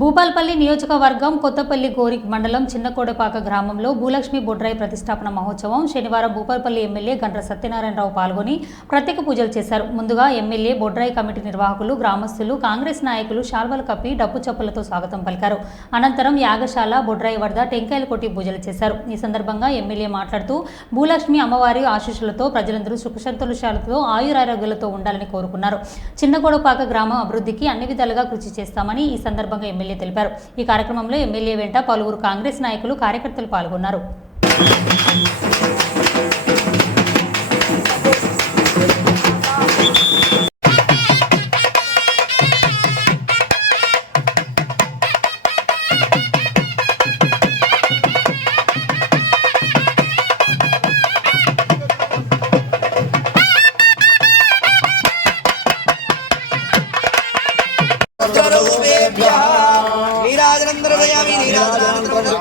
భూపాల్పల్లి నియోజకవర్గం కొత్తపల్లి గోరిక్ మండలం చిన్నకోడపాక గ్రామంలో భూలక్ష్మి బొడ్రాయి ప్రతిష్టాపన మహోత్సవం శనివారం భూపాల్పల్లి ఎమ్మెల్యే గండ్ర సత్యనారాయణరావు పాల్గొని ప్రత్యేక పూజలు చేశారు. ముందుగా ఎమ్మెల్యే బొడ్రాయి కమిటీ నిర్వాహకులు గ్రామస్తులు కాంగ్రెస్ నాయకులు శాల్వలు కప్పి డప్పు చప్పులతో స్వాగతం పలికారు. అనంతరం యాగశాల బొడ్రాయి వద్ద టెంకాయలు కొట్టి పూజలు చేశారు. ఈ సందర్భంగా ఎమ్మెల్యే మాట్లాడుతూ భూలక్ష్మి అమ్మవారి ఆశీస్సులతో ప్రజలందరూ సుఖసంతోషాలతో ఆయురారోగ్యాలతో ఉండాలని కోరుకున్నారు. చిన్నకోడపాక గ్రామం అభివృద్ధికి అన్ని విధాలుగా కృషి చేస్తామని ఈ సందర్భంగా ఎమ్మెల్యే తెలిపారు. ఈ కార్యక్రమంలో ఎమ్మెల్యే వెంట పలువురు కాంగ్రెస్ నాయకులు కార్యకర్తలు పాల్గొన్నారు. నీరాజనందరమయామి నీరాజనానందరమయామి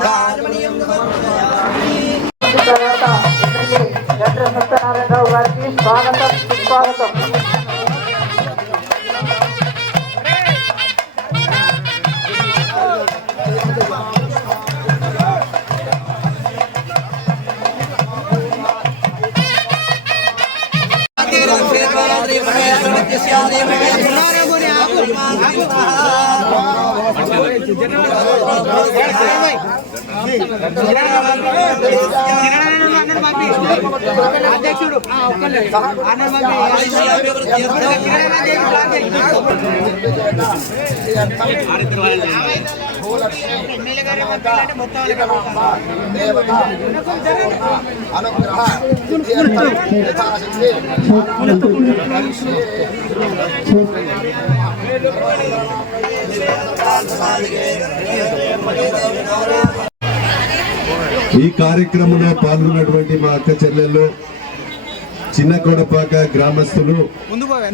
తర్వాత సత్యనారాయణరావు గారికి స్వాగతం సుస్వాగతం అధ్యక్షుడు అనుగ్రహ యథాశక్తి ఈ కార్యక్రమంలో పాల్గొన్నటువంటి మా అక్క చెల్లెళ్ళు చిన్న కొడపాక గ్రామస్తులు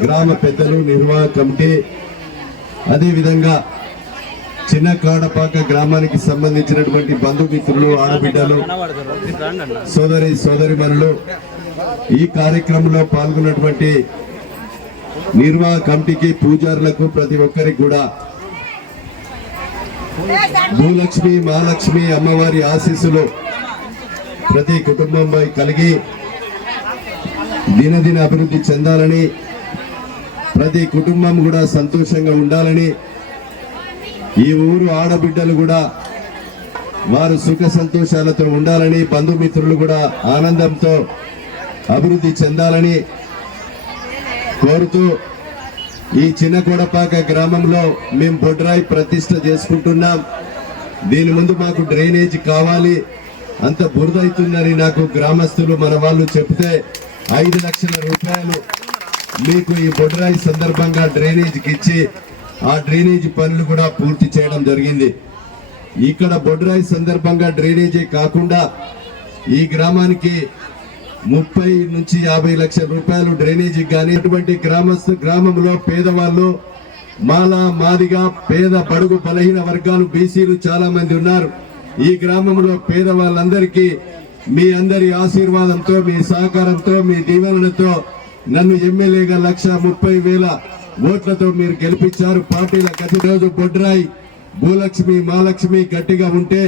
గ్రామ పెద్దలు నిర్వాహక కమిటీ అదేవిధంగా చిన్న కాడపాక గ్రామానికి సంబంధించినటువంటి బంధుమిత్రులు ఆడబిడ్డలు సోదరి సోదరిమనులు ఈ కార్యక్రమంలో పాల్గొన్నటువంటి నిర్వాహక కమిటీకి పూజారులకు ప్రతి ఒక్కరికి కూడా భూలక్ష్మి మహాలక్ష్మి అమ్మవారి ఆశీస్సులు ప్రతి కుటుంబంపై కలిగి దినదిన అభివృద్ధి చెందాలని ప్రతి కుటుంబం కూడా సంతోషంగా ఉండాలని ఈ ఊరు ఆడబిడ్డలు కూడా వారు సుఖ సంతోషాలతో ఉండాలని బంధుమిత్రులు కూడా ఆనందంతో అభివృద్ధి చెందాలని కోరుతూ ఈ చిన్నకోడపాక గ్రామంలో మేము బొడ్రాయి ప్రతిష్ట చేసుకుంటున్నాం. దీని ముందు మాకు డ్రైనేజ్ కావాలి. అంత బురద అవుతుందని నాకు గ్రామస్తులు మన వాళ్ళు చెప్తే ఐదు లక్షల రూపాయలు మీకు ఈ బొడ్రాయి సందర్భంగా డ్రైనేజ్కి ఇచ్చి ఆ డ్రైనేజ్ పనులు కూడా పూర్తి చేయడం జరిగింది. ఇక్కడ బొడ్రాయి సందర్భంగా డ్రైనేజీ కాకుండా ఈ గ్రామానికి ముప్పై నుంచి యాభై లక్షల రూపాయలు డ్రైనేజీకి కానీ అటువంటి గ్రామస్తు గ్రామంలో పేదవాళ్ళు మాల మాదిగా పేద బడుగు బలహీన వర్గాలు బీసీలు చాలా మంది ఉన్నారు. ఈ గ్రామంలో పేదవాళ్ళందరికీ మీ అందరి ఆశీర్వాదంతో మీ సహకారంతో మీ దీవెనలతో నన్ను ఎమ్మెల్యేగా లక్ష ముప్పై వేల ఓట్లతో మీరు గెలిపించారు. పార్టీల గతి రోజు బొడ్రాయి భూలక్ష్మి మహాలక్ష్మి గట్టిగా ఉంటే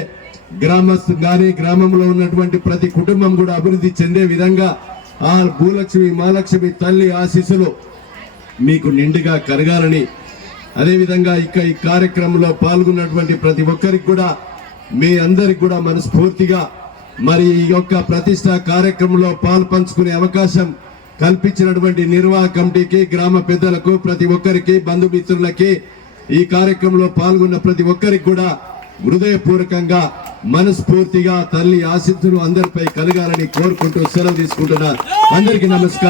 గ్రామస్తు కానీ గ్రామంలో ఉన్నటువంటి ప్రతి కుటుంబం కూడా అభివృద్ధి చెందే విధంగా ఆ భూలక్ష్మి మహాలక్ష్మి తల్లి ఆశీస్సులు మీకు నిండుగా కరగాలని అదేవిధంగా ఇక ఈ కార్యక్రమంలో పాల్గొన్నటువంటి ప్రతి ఒక్కరికి కూడా మీ అందరికి కూడా మనస్ఫూర్తిగా మరి ఈ యొక్క ప్రతిష్ట కార్యక్రమంలో పాలు పంచుకునే అవకాశం కల్పించినటువంటి నిర్వాహక కమిటీకి గ్రామ పెద్దలకు ప్రతి ఒక్కరికి బంధుమిత్రులకి ఈ కార్యక్రమంలో పాల్గొన్న ప్రతి ఒక్కరికి కూడా హృదయపూర్వకంగా మనస్ఫూర్తిగా తల్లి ఆశిస్తులు అందరిపై కలగాలని కోరుకుంటూ సెలవు తీసుకుంటున్నా. అందరికీ నమస్కారం.